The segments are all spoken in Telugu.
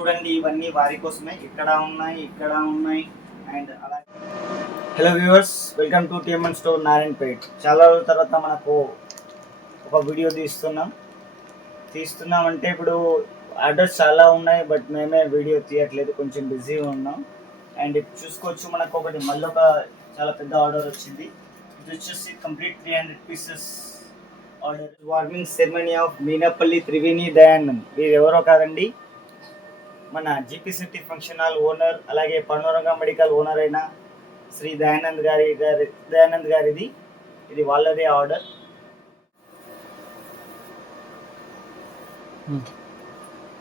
చూడండి, ఇవన్నీ వారి కోసమే. ఇక్కడ ఉన్నాయి అండ్ అలాగే. Hello viewers, welcome to టీఎంఎన్ store Narayanpet. చాలా రోజుల తర్వాత మనకు ఒక వీడియో తీస్తున్నామంటే ఇప్పుడు ఆర్డర్స్ చాలా ఉన్నాయి, బట్ మేమే వీడియో తీయట్లేదు, కొంచెం బిజీగా ఉన్నాం. అండ్ ఇప్పుడు చూసుకోవచ్చు, మనకు మళ్ళీ ఒక చాలా పెద్ద ఆర్డర్ వచ్చింది. ఇది వచ్చేసి complete 300 pieces order. Warming ceremony of Meenapalli Triveni Dayanand. వీరు ఎవరో కాదండి, మన GP city function hall owner, అలాగే పనోరంగ మెడికల్ ఓనర్ అయిన శ్రీ దయానంద్ గారిది. ఇది వాళ్ళదే ఆర్డర్.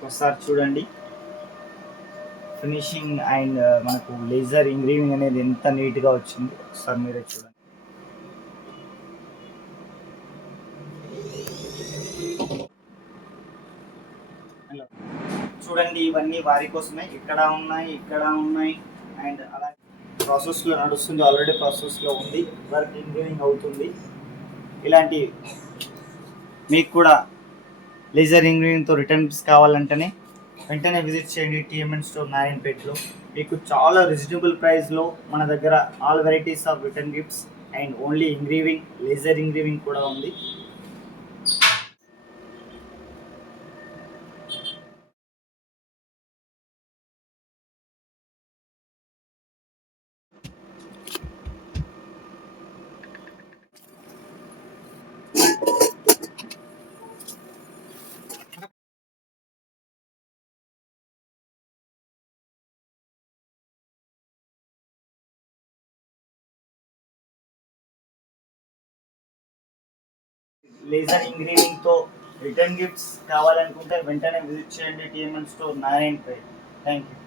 ఒకసారి చూడండి, ఫినిషింగ్ అండ్ మనకు లేజర్ ఇంగ్రీవింగ్ అనేది ఎంత నీట్గా వచ్చింది, ఒకసారి మీరే చూడండి. చూడండి, ఇవన్నీ వారి కోసమే. ఇక్కడ ఉన్నాయి అండ్ అలాగే ప్రాసెస్లో నడుస్తుంది, ఆల్రెడీ ప్రాసెస్లో ఉంది, వర్క్ ఇంగ్రీవింగ్ అవుతుంది. ఇలాంటి మీకు కూడా లేజర్ ఇంగ్రీవింగ్తో రిటర్న్స్ కావాలంటేనే వెంటనే విజిట్ చేయండి టీఎంఎన్ స్టోర్ నారాయణపేటలో. మీకు చాలా రీజనబుల్ ప్రైస్లో మన దగ్గర all varieties of return gifts and only engraving, laser engraving కూడా ఉంది. లేజర్ ఇంగ్రీవింగ్తో రిటర్న్ గిఫ్ట్స్ కావాలనుకుంటే వెంటనే విజిట్ చేయండి టీఎంఎన్ స్టోర్ నారాయణపేట్. Thank you.